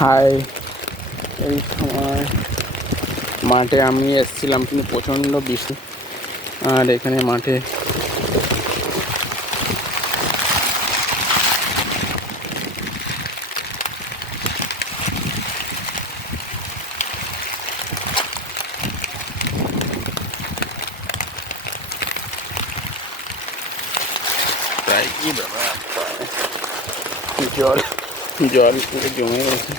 হাই, এই সময় মাঠে আমি এসেছিলাম কিন্তু প্রচণ্ড বৃষ্টি। আর এখানে মাঠে প্রায় কি ব্যাপার, জল জল পুরো জমে গেছে।